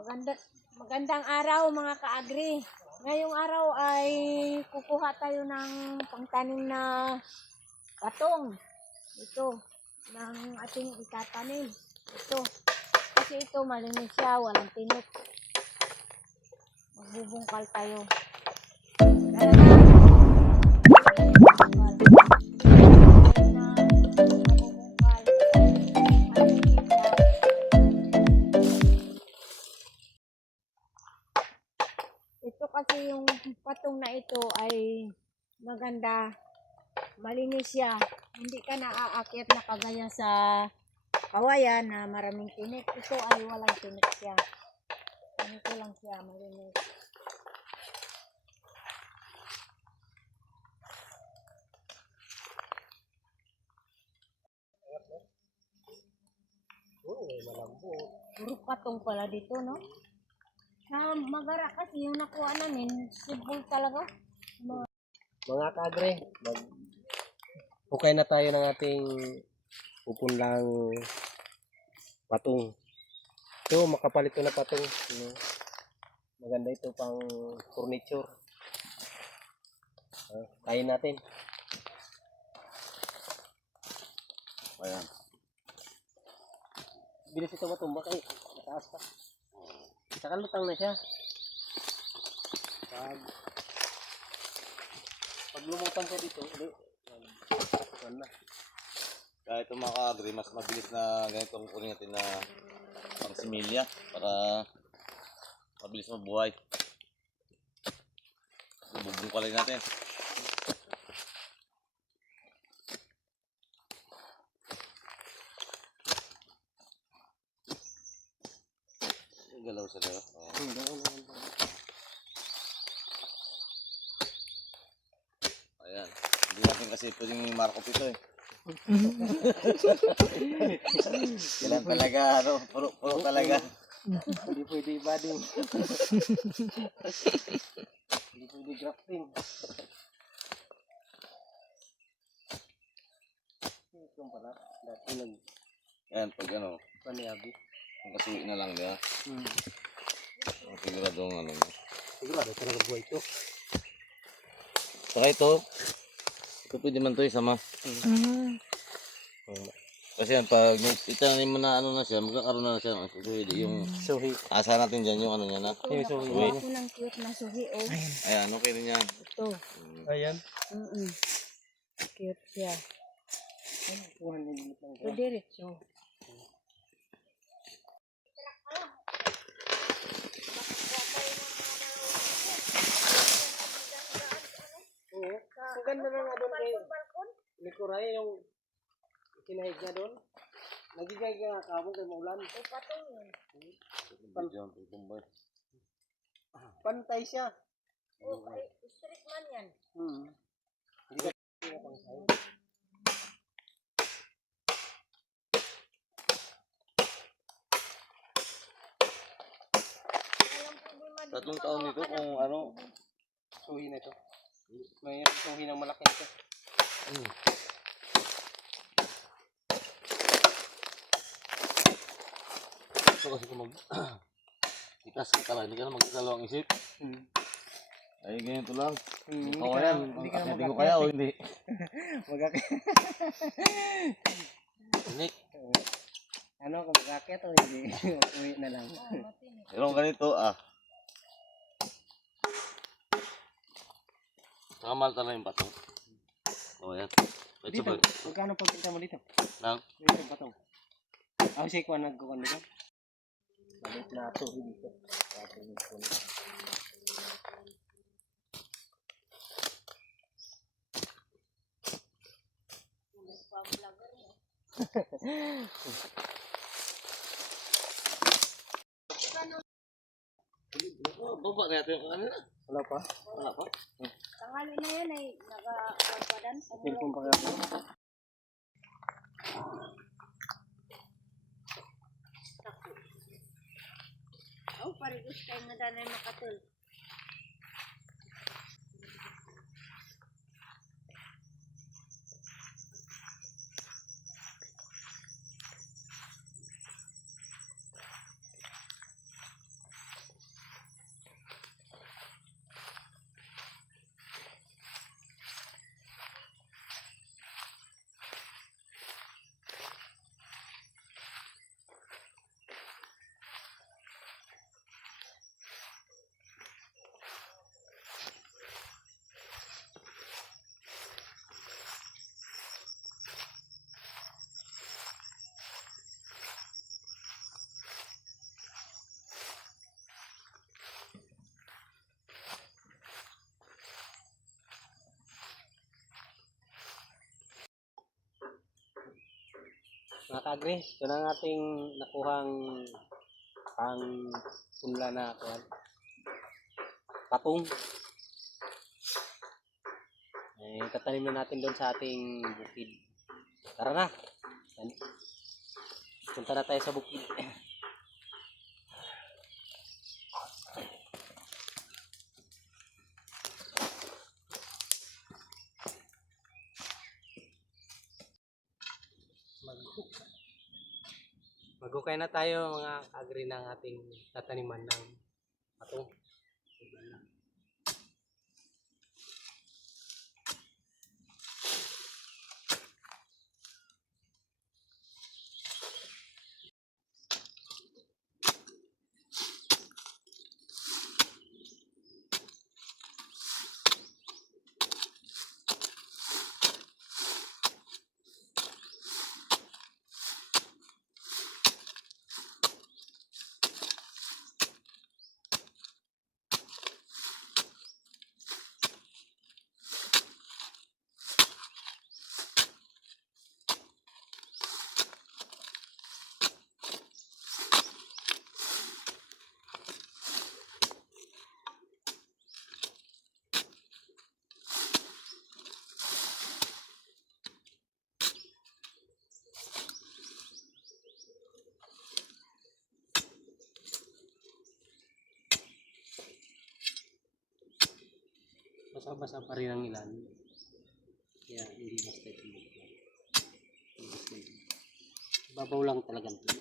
Magandang araw mga ka-agri. Ngayong araw ay kukuha tayo ng pangtanim na patong. Ito, ng ating itatanim. Ito, kasi ito malinis siya, walang tinik. Magbubungkal tayo. Tara na! Ito kasi yung patong na ito ay maganda, malinis siya. Hindi ka naaakyat na kagaya sa kawayan na maraming tinik. Ito ay walang tinik siya. Ganito lang siya, malinis. Puro patong pala dito, no? Na magara kasi yung nakuha namin, sibol talaga. Mga kaagre, hukay na tayo ng ating pupunlang patong. Ito, makapalit ko na patong. Maganda ito pang furniture. Kain natin. Ayan. Bilis ito matumba kay mataas pa. Saka lutang na siya. Pag lumutang siya dito, wala. Kaya ito mga ka-agri, mas mabilis na ganito ang kunin natin na pang similya para mabilis mabuhay. Bubungkalin natin. Galaw sa galaw. Ayan. Hindi natin kasi pwedeng markup ito eh. Kailan talaga, puro talaga. Hindi pwede ibading. Hindi pwede grafting. Ito pala, dati Ayan, pag ano, paniabi. ang kasuwi na lang niya. Siguradong ano mo. Sigurado talaga buhay ito. Saka ito pwede man ito isama. Kasi yan, pag itanim mo na ano na siya, magkakaroon na siya. Pwede yung Suhi. asa natin dyan yung ano niya na. Yung suhi. Ito ng cute na suhi, oh. Ayan, okay rin yan. Ito. Ayan. Cute siya. Kuhan din lang. Ito diretso. Oo. Ang ganda na nga doon kay Likuray, yung kinahig niya doon. Nagigay nga kabong kay maulan. Patong yun. Pantay siya. Oh, strict man yan. Hindi ka pang-say. Tatlong taon nito kung ano. Suhi na ito. May suhi ng malaki ito. Ito kasi kung itas ka pala, hindi ka na magkakalawang isip. Ay, ganito lang. Hindi Ako ka yan, hindi ka hindi ko kaya o hindi. Unik. Ano kung magkakit o hindi? Uwi na lang. Pero ganito Kamal talaga yung patong. O yan. Ito Dito, ba? magkano pagkita mo dito? Nang? Dito patong. Ako siya kuha nagkuhan dito. Balik na ito dito. Baba na natin yung ano na. Wala pa? Wala pa? Tanghali na yan ay nagkakwadan. Cellphone pa kaya. Oh, parigus kayo nga danay makatul. mga kaagri, ito na ang ating nakuhang pang punla na kuwan. Patong. Tatanim na natin doon sa ating bukid. Tara na. Punta na tayo sa bukid. Maghukay na tayo mga agri ng ating tataniman ng patong. Basa-basa pa rin ang ilan. Kaya hindi basta ito. Babaw lang talaga ito.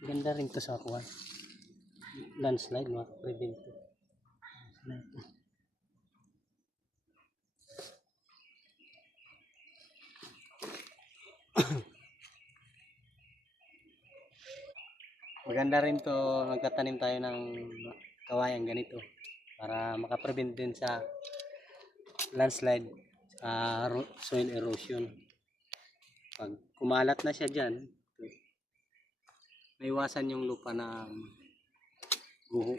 Ganda rin to sa kuwan. Landslide mga prevent to. Maganda rin to, magtatanim tayo ng kawayan ganito para makaprevent din sa landslide, soil erosion. Pag kumalat na siya dyan, maiwasan yung lupa na guho.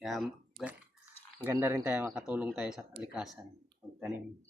Kaya maganda rin tayo, makatulong tayo sa kalikasan pagtanim.